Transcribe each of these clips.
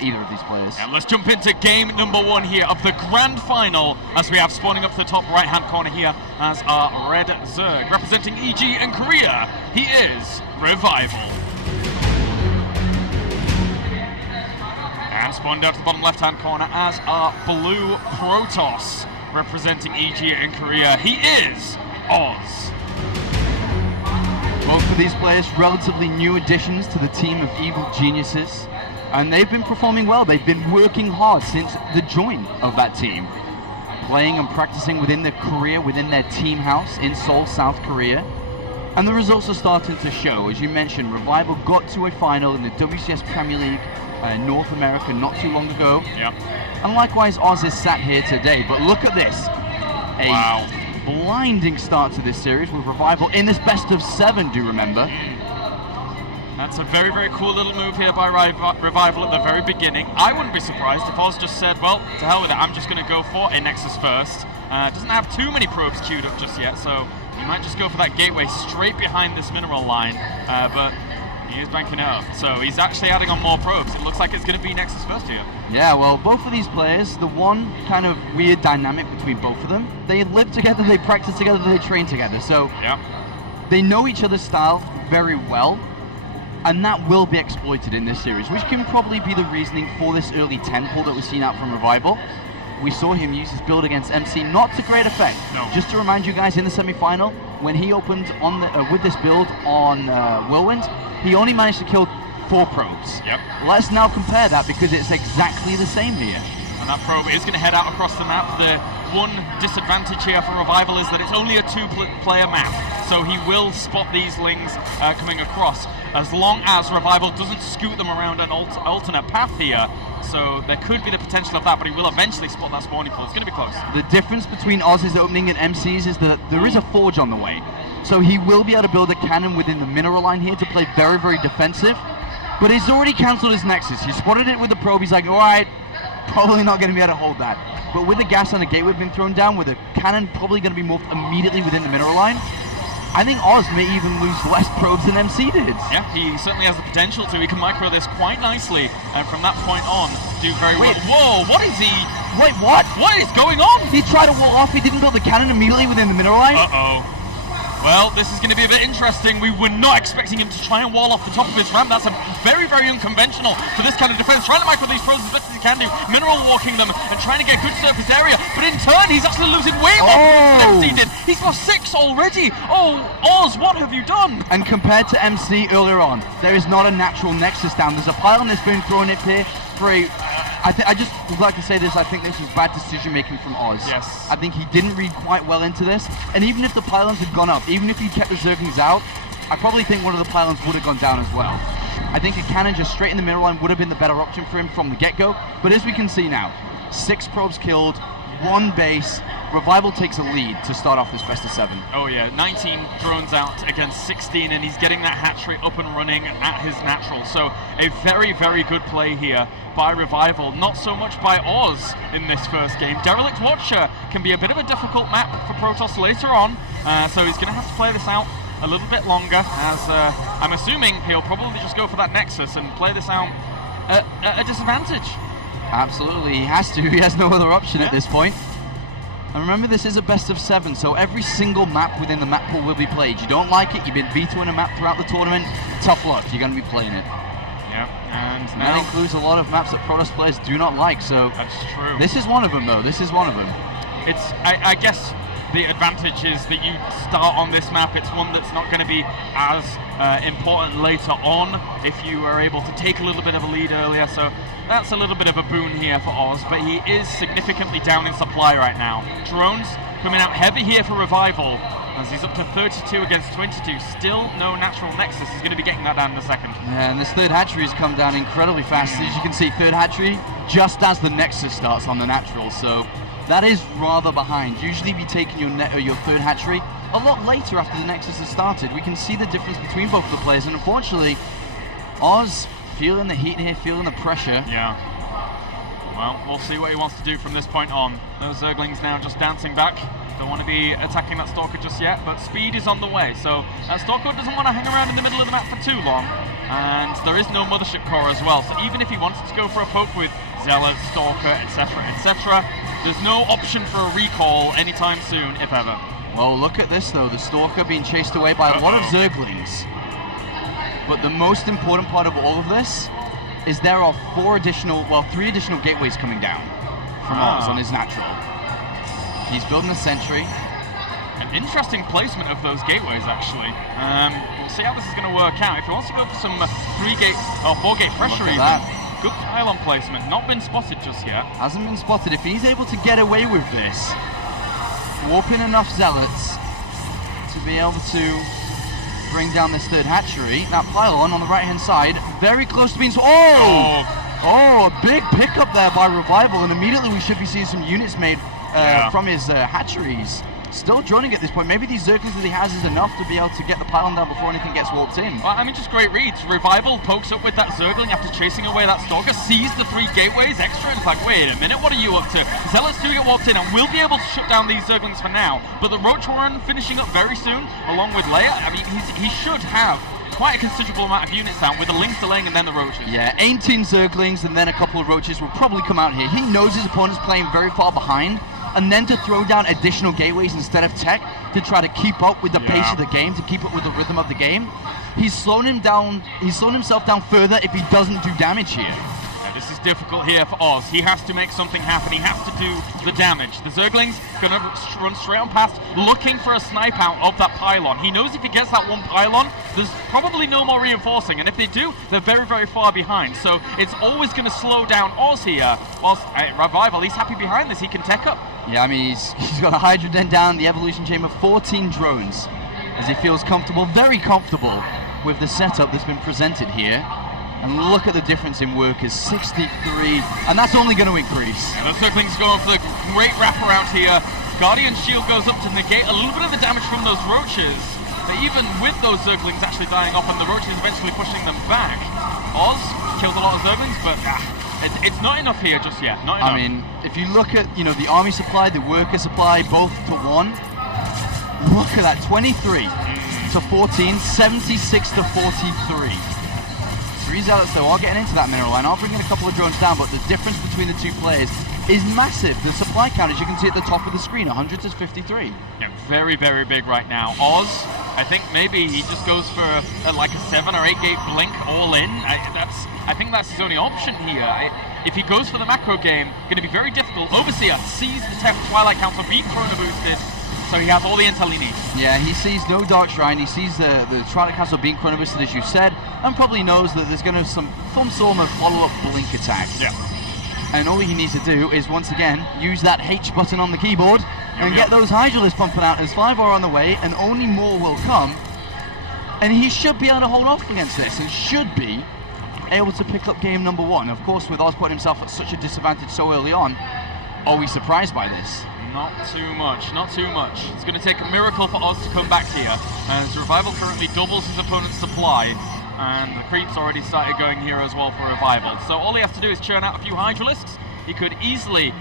either of these players. And let's jump into game number 1 here of the grand final, as we have spawning up to the top right-hand corner here as our red Zerg. Representing EG and Korea, he is Revival. And spawned down to the bottom left-hand corner as our blue Protoss. Representing EG and Korea, he is Oz. Both of these players, relatively new additions to the team of evil geniuses, and they've been performing well. They've been working hard since the join of that team, playing and practicing within their career, within their team house in Seoul, South Korea, and the results are starting to show. As you mentioned, Revival got to a final in the WCS Premier League in North America not too long ago. Yep. And likewise, Oz is sat here today, but look at this. Wow. Blinding start to this series with Revival in this best of 7, do you remember? That's a very, very cool little move here by Revival at the very beginning. I wouldn't be surprised if Oz just said, well, to hell with it, I'm just going to go for a Nexus first. Doesn't have too many probes queued up just yet, so he might just go for that gateway straight behind this mineral line, but he is banking it up. So he's actually adding on more probes. It looks like it's going to be Nexus first here. Yeah, well, both of these players, the one kind of weird dynamic between both of them, they live together, they practice together, they train together, so yeah, they know each other's style very well, and that will be exploited in this series, which can probably be the reasoning for this early 10 pull that we've seen out from Revival. We saw him use his build against MC, not to great effect. No. Just to remind you guys, in the semi-final, when he opened on the, with this build on Whirlwind, he only managed to kill 4 probes. Yep. Let's now compare that, because it's exactly the same here. And that probe is going to head out across the map. The one disadvantage here for Revival is that it's only a 2-player map, so he will spot these lings coming across, as long as Revival doesn't scoot them around an alternate path here. So there could be the potential of that, but he will eventually spot that spawning pool. It's going to be close. The difference between Oz's opening and MC's is that there is a forge on the way. So he will be able to build a cannon within the mineral line here to play very, very defensive. But he's already cancelled his Nexus. He spotted it with the probe. He's like, all right, probably not going to be able to hold that. But with the gas and the gateway being thrown down, with the cannon probably going to be moved immediately within the mineral line, I think Oz may even lose less probes than MC did. Yeah, he certainly has the potential to. He can micro this quite nicely, and from that point on, do very well. Whoa, what is he? Wait, what? What is going on? He tried to wall off. He didn't build the cannon immediately within the mineral line. Uh-oh. Well, this is going to be a bit interesting. We were not expecting him to try and wall off the top of his ramp. That's a very, very unconventional for this kind of defense. Trying to micro these pros as best as he can do, mineral walking them and trying to get good surface area. But in turn, he's actually losing way more than MC did. He's lost 6 already. Oh, Oz, what have you done? And compared to MC earlier on, there is not a natural Nexus down. There's a pylon that's been thrown in here for a... I just would like to say this, I think this was bad decision making from Oz. Yes. I think he didn't read quite well into this, and even if the pylons had gone up, even if he kept the Zerglings out, I probably think one of the pylons would have gone down as well. I think a cannon just straight in the middle line would have been the better option for him from the get-go, but as we can see now, 6 probes killed, 1 base. Revival takes a lead to start off this best of 7. Oh yeah, 19 drones out against 16, and he's getting that hatchery up and running at his natural. So a very, very good play here by Revival, not so much by Oz in this first game. Derelict Watcher can be a bit of a difficult map for Protoss later on, so he's going to have to play this out a little bit longer, as I'm assuming he'll probably just go for that Nexus and play this out at a disadvantage. Absolutely, he has to. He has no other option at this point. And remember, this is a best of 7, so every single map within the map pool will be played. You don't like it, you've been vetoing a map throughout the tournament, tough luck, you're going to be playing it. Yeah, and that includes a lot of maps that Protoss players do not like, so... That's true. This is one of them, though. This is one of them. It's, I guess, the advantage is that you start on this map. It's one that's not going to be as important later on if you are able to take a little bit of a lead earlier, so that's a little bit of a boon here for Oz, but he is significantly down in supply right now. Drones coming out heavy here for Revival, as he's up to 32 against 22. Still no natural Nexus. He's going to be getting that down in a second. Yeah, and this third hatchery has come down incredibly fast. As you can see, third hatchery just as the Nexus starts on the natural, so that is rather behind. Usually be taking your third hatchery a lot later after the Nexus has started. We can see the difference between both of the players, and unfortunately, Oz feeling the heat here, feeling the pressure. Yeah. Well, we'll see what he wants to do from this point on. Those Zerglings now just dancing back. Don't want to be attacking that Stalker just yet, but speed is on the way. So that Stalker doesn't want to hang around in the middle of the map for too long. and there is no Mothership Core as well, so even if he wanted to go for a poke with Zealot, Stalker, etc., there's no option for a recall anytime soon, if ever. Well, look at this though, the Stalker being chased away by a lot of Zerglings. But the most important part of all of this is there are three additional gateways coming down from Oz on his natural. He's building a sentry. An interesting placement of those gateways, actually. We'll see how this is going to work out. If he wants to go for some 3-gate or 4-gate pressure even, good pylon placement. Not been spotted just yet. Hasn't been spotted. If he's able to get away with this, warp in enough Zealots to be able to bring down this third hatchery, that pylon on the right-hand side, very close to being... Oh, a big pickup there by Revival, and immediately we should be seeing some units made from his hatcheries. Still droning at this point. Maybe these Zerglings that he has is enough to be able to get the pylon down before anything gets warped in. Well, I mean, just great reads. Revival pokes up with that Zergling after chasing away that Stalker, sees the 3 gateways extra, and it's like, wait a minute, what are you up to? Zealots do get warped in, and we'll be able to shut down these Zerglings for now. But the Roach Warren finishing up very soon, along with Leia. I mean, he should have quite a considerable amount of units down, with the Lynx delaying and then the Roaches. Yeah, 18 Zerglings and then a couple of Roaches will probably come out here. He knows his opponent's playing very far behind, and then to throw down additional gateways instead of tech to try to keep up with the pace of the game, to keep up with the rhythm of the game. He's slowing himself down further if he doesn't do damage here. This is difficult here for Oz. He has to make something happen. He has to do the damage. The Zerglings gonna run straight on past, looking for a snipe out of that pylon. He knows if he gets that one pylon, there's probably no more reinforcing, and if they do, they're very, very far behind. So it's always gonna slow down Oz here. Whilst Revival, he's happy behind this. He can tech up. Yeah, I mean, he's got a Hydra Den down, the Evolution Chamber, 14 drones, as he feels comfortable, very comfortable with the setup that's been presented here. And look at the difference in workers, 63, and that's only going to increase. Yeah, the Zerglings going for the great wraparound here. Guardian Shield goes up to negate a little bit of the damage from those Roaches. But even with those Zerglings actually dying off and the Roaches eventually pushing them back, Oz kills a lot of Zerglings, but it's not enough here just yet, not enough. I mean, if you look at, the army supply, the worker supply, both to 1, look at that, 23 to 14, 76 to 43. 3 Zealots though are getting into that mineral line, are bringing a couple of drones down, but the difference between the 2 players is massive. The supply count, as you can see at the top of the screen, 100 to 53. Yeah, very, very big right now. Oz, I think maybe he just goes for like a 7 or 8 gate blink all in. I think that's his only option here. If he goes for the macro game, going to be very difficult. Overseer sees the Twilight Council being Chrono boosted, so he has all the intel he needs. Yeah, he sees no Dark Shrine, he sees the Twilight Council being Chrono boosted, as you said, and probably knows that there's going to be some sort of follow-up blink attack. Yeah. And all he needs to do is, once again, use that H button on the keyboard and get those Hydralisks pumping out, as 5 are on the way, and only more will come. And he should be able to hold off against this, and should be able to pick up game number 1. Of course, with Oz putting himself at such a disadvantage so early on, are we surprised by this? Not too much, not too much. It's going to take a miracle for Oz to come back here, as Revival currently doubles his opponent's supply, and the creeps already started going here as well for Revival. So all he has to do is churn out a few Hydralisks. He could easily,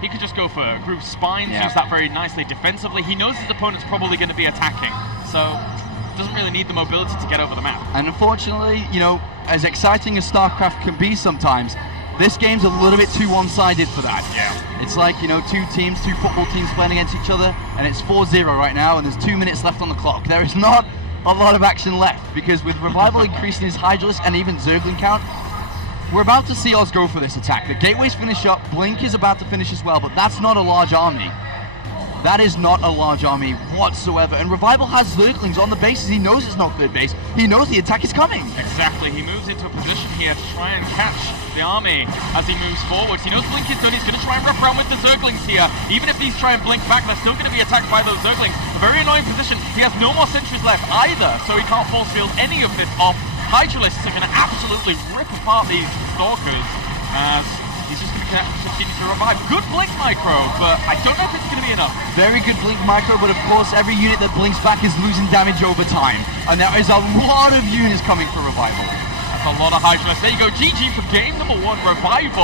he could just go for Groove Spines, use that very nicely defensively. He knows his opponent's probably going to be attacking, so doesn't really need the mobility to get over the map. And unfortunately, as exciting as Starcraft can be sometimes, this game's a little bit too one-sided for that. Yeah. It's like, 2 football teams playing against each other, and it's 4-0 right now, and there's 2 minutes left on the clock. There is not a lot of action left, because with Revival increasing his Hydralisk and even Zergling count, we're about to see Oz go for this attack. The gateways finish up, Blink is about to finish as well, but that's not a large army. That is not a large army whatsoever. And Revival has Zerglings on the bases. He knows it's not third base. He knows the attack is coming. Exactly. He moves into a position here to try and catch the army as he moves forwards. He knows Blink is done. He's going to try and wrap around with the Zerglings here. Even if these try and blink back, they're still going to be attacked by those Zerglings. A very annoying position. He has no more sentries left either, so he can't force field any of this off. Hydralisks are going to absolutely rip apart these Stalkers as he's just going to continue to revive. Good blink micro, but I don't know if it's going to be enough. Very good blink micro, but of course every unit that blinks back is losing damage over time. And there is a lot of units coming for Revival. That's a lot of Hydralisks. There you go, GG for game number 1, Revival.